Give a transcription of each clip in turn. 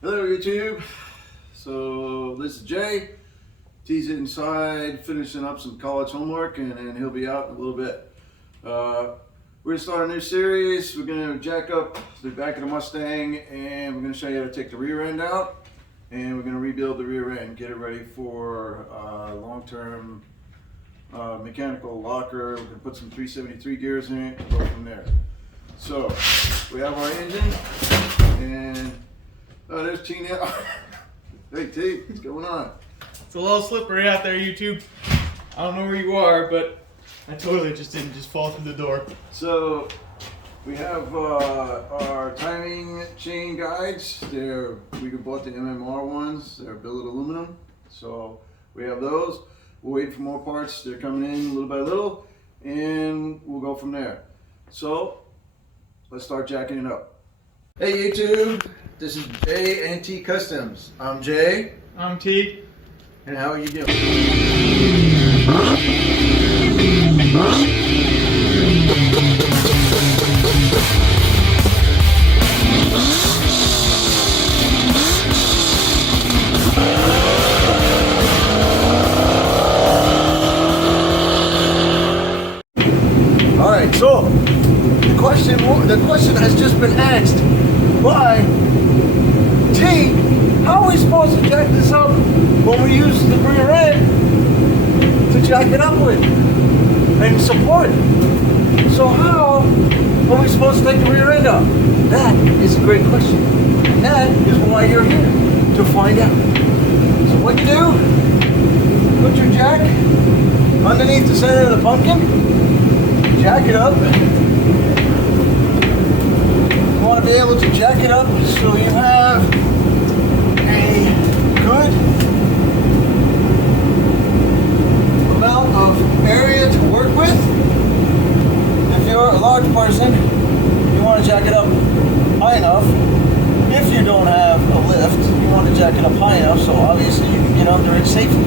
Hello YouTube. So this is Jay. T's inside finishing up some college homework and he'll be out in a little bit. We're going to start a new series. We're going to jack up the back of the Mustang and we're going to show you how to take the rear end out, and we're going to rebuild the rear end, get it ready for long-term mechanical locker. We're going to put some 373 gears in it and go from there. So we have our engine and there's T now. Hey T, what's going on? It's a little slippery out there, YouTube. I don't know where you are, but I totally just didn't just fall through the door. So we have our timing chain guides. We bought the MMR ones. They're billet aluminum. So we have those. We'll wait for more parts. They're coming in little by little, and we'll go from there. So let's start jacking it up. Hey YouTube, this is Jay and T Customs. I'm Jay. I'm T. And how are you doing? All right, so the question has just been asked by T. How are we supposed to jack this up when we use the rear end to jack it up with and support it? So how are we supposed to take the rear end up? That is a great question. And that is why you're here, to find out. So what you do, put your jack underneath the center of the pumpkin, jack it up. You want to be able to jack it up so you have a good amount of area to work with. If you're a large person, you want to jack it up high enough. If you don't have a lift, you want to jack it up high enough so obviously you can get under it safely.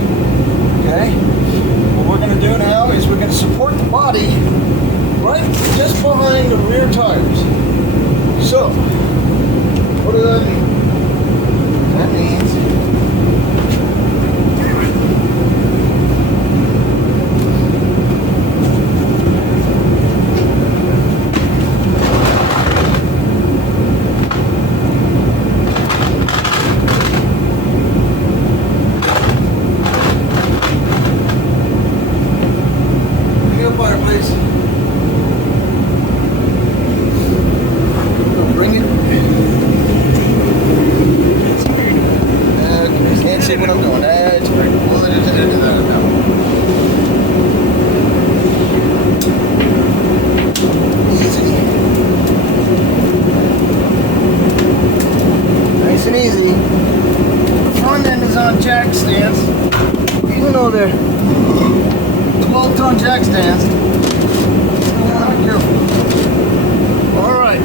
Okay? What we're going to do now is we're going to support the body right just behind the rear tires. So, what does that mean? That means bring it up fireplace. Bring it. Can't see what I'm doing. That's pretty cool. Easy. Nice and easy. The front end is on jack stands. Even though they're 12-ton jack stands, still want to be careful. All right.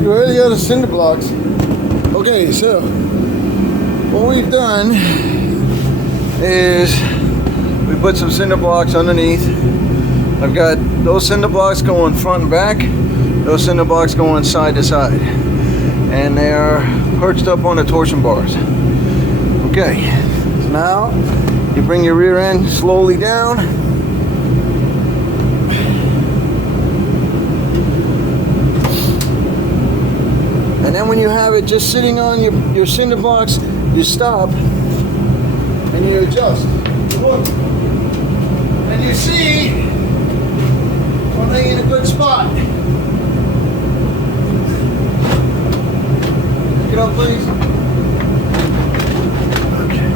Where are the other cinder blocks? Okay, so what we've done is we put some cinder blocks underneath. I've got those cinder blocks going front and back, those cinder blocks going side to side, and they are perched up on the torsion bars. Okay, so now you bring your rear end slowly down. And then when you have it just sitting on your cinder blocks, you stop and you adjust. Look. And you see something in a good spot. Pick it up, please. Okay.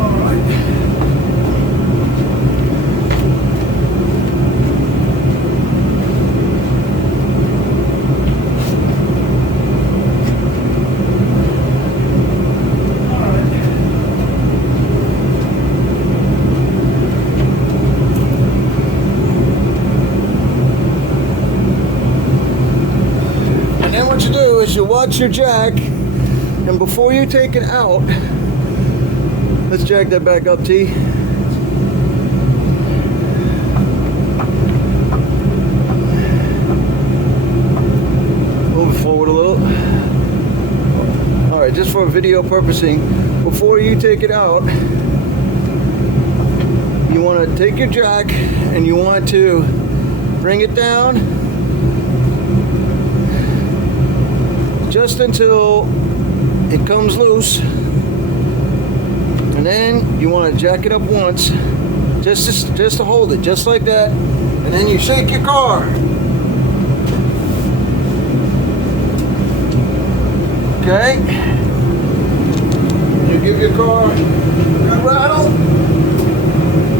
All right. is you watch your jack And before you take it out, let's jack that back up, T. Move it forward a little. All right, just for video purposing, before you take it out, you want to take your jack and you want to bring it down just until it comes loose, and then you want to jack it up once just to hold it, just like that, and then you shake your car. Okay, you give your car a good rattle.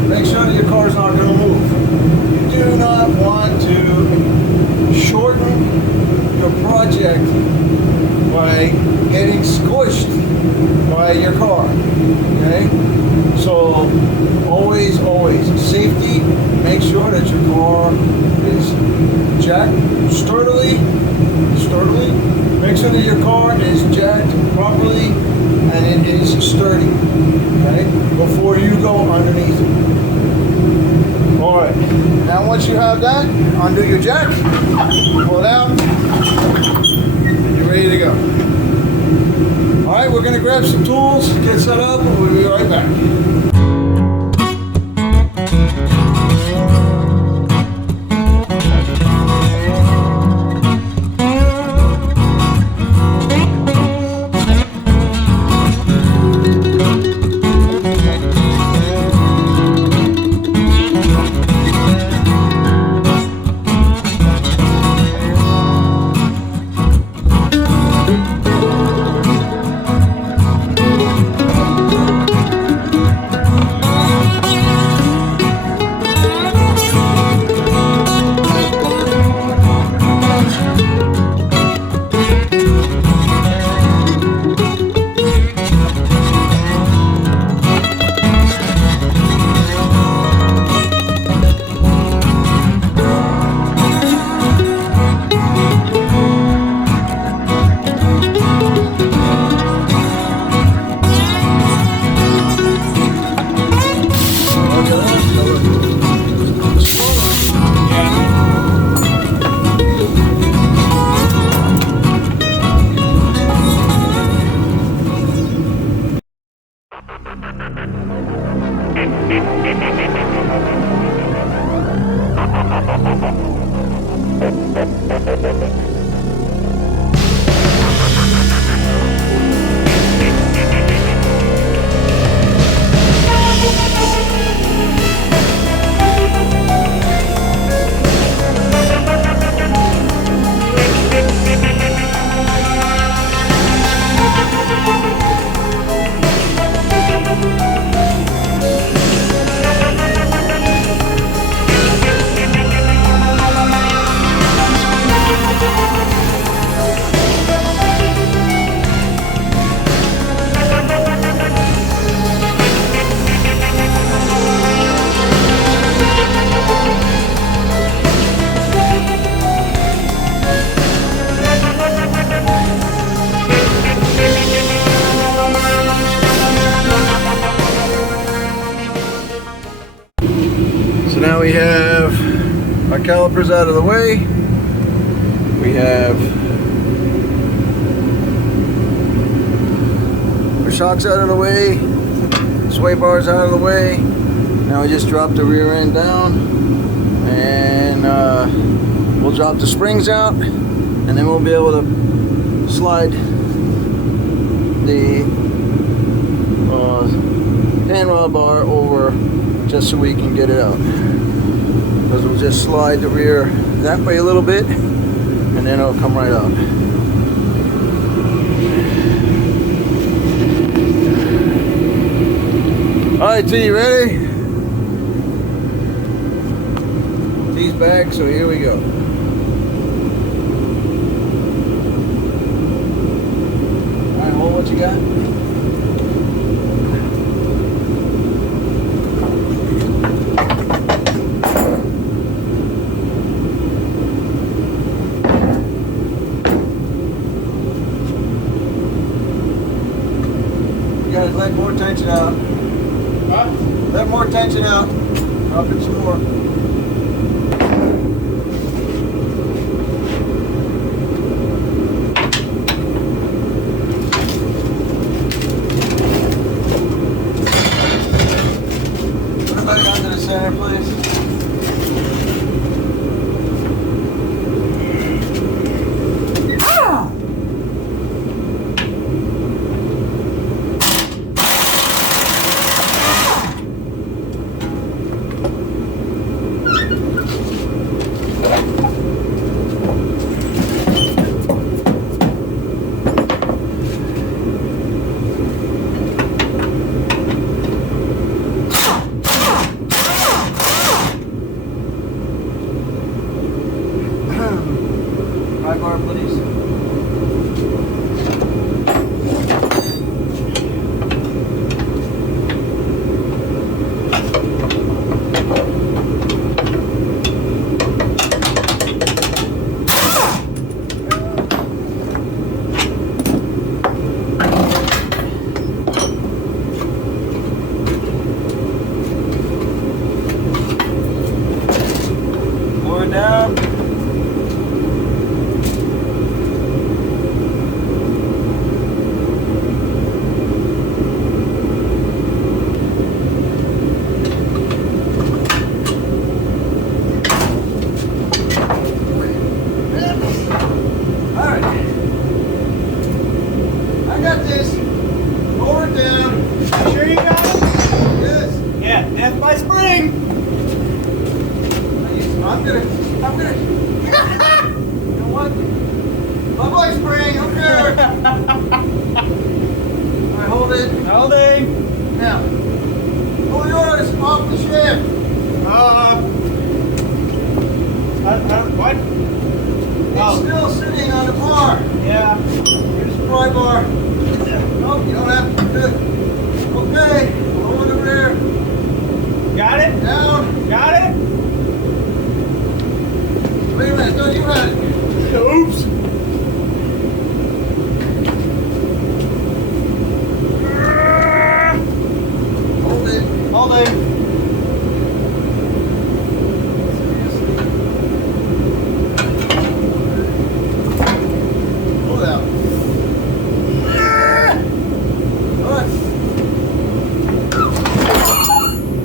Make sure that your car's not going to move. You do not want to shorten your project by getting squished by your car. Okay? So always, safety, make sure that your car is jacked sturdily. Make sure that your car is jacked properly and it is sturdy. Okay? Before you go underneath it. Alright, now once you have that, undo your jack, pull it out, and you're ready to go. Alright, we're going to grab some tools, get set up, and we'll be right back. Now we have our calipers out of the way. We have our shocks out of the way, sway bars out of the way. Now we just drop the rear end down, and we'll drop the springs out, and then we'll be able to slide the handrail bar over just so we can get it out. Because we'll just slide the rear that way a little bit, and then it'll come right out. Alright, T, you ready? T's back, so here we go. Alright, hold what you got. gotta let more tension out. Huh? Let more tension out. Drop it some more. Put it back onto the center, please. High bar, please. Lower down. Alright. I got this. Lower it down. Sure you got it? Yes. Yeah, death by spring. I'm gonna, you know what? My boy spring, okay. Alright, hold it. Holding. Now, pull yours off the shift. What? It's still sitting on the bar. Yeah. Here's the pry bar. Nope, you don't have to do it. Okay, lower the rear. Got it? Down. Got it? Wait a minute, no, you had it. Oops. Hold it. Holding. Pull it out. Good.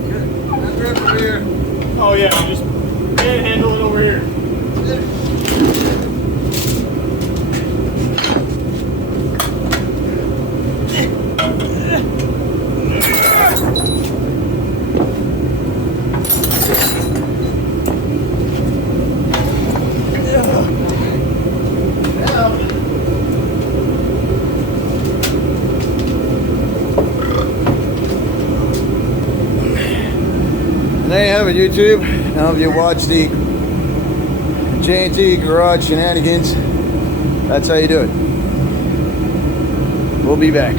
Good. Now grab the rear. Oh yeah, just handle it over here. Good. Now, there you have it, YouTube. Now if you watch the J&T garage shenanigans, that's how you do it. We'll be back.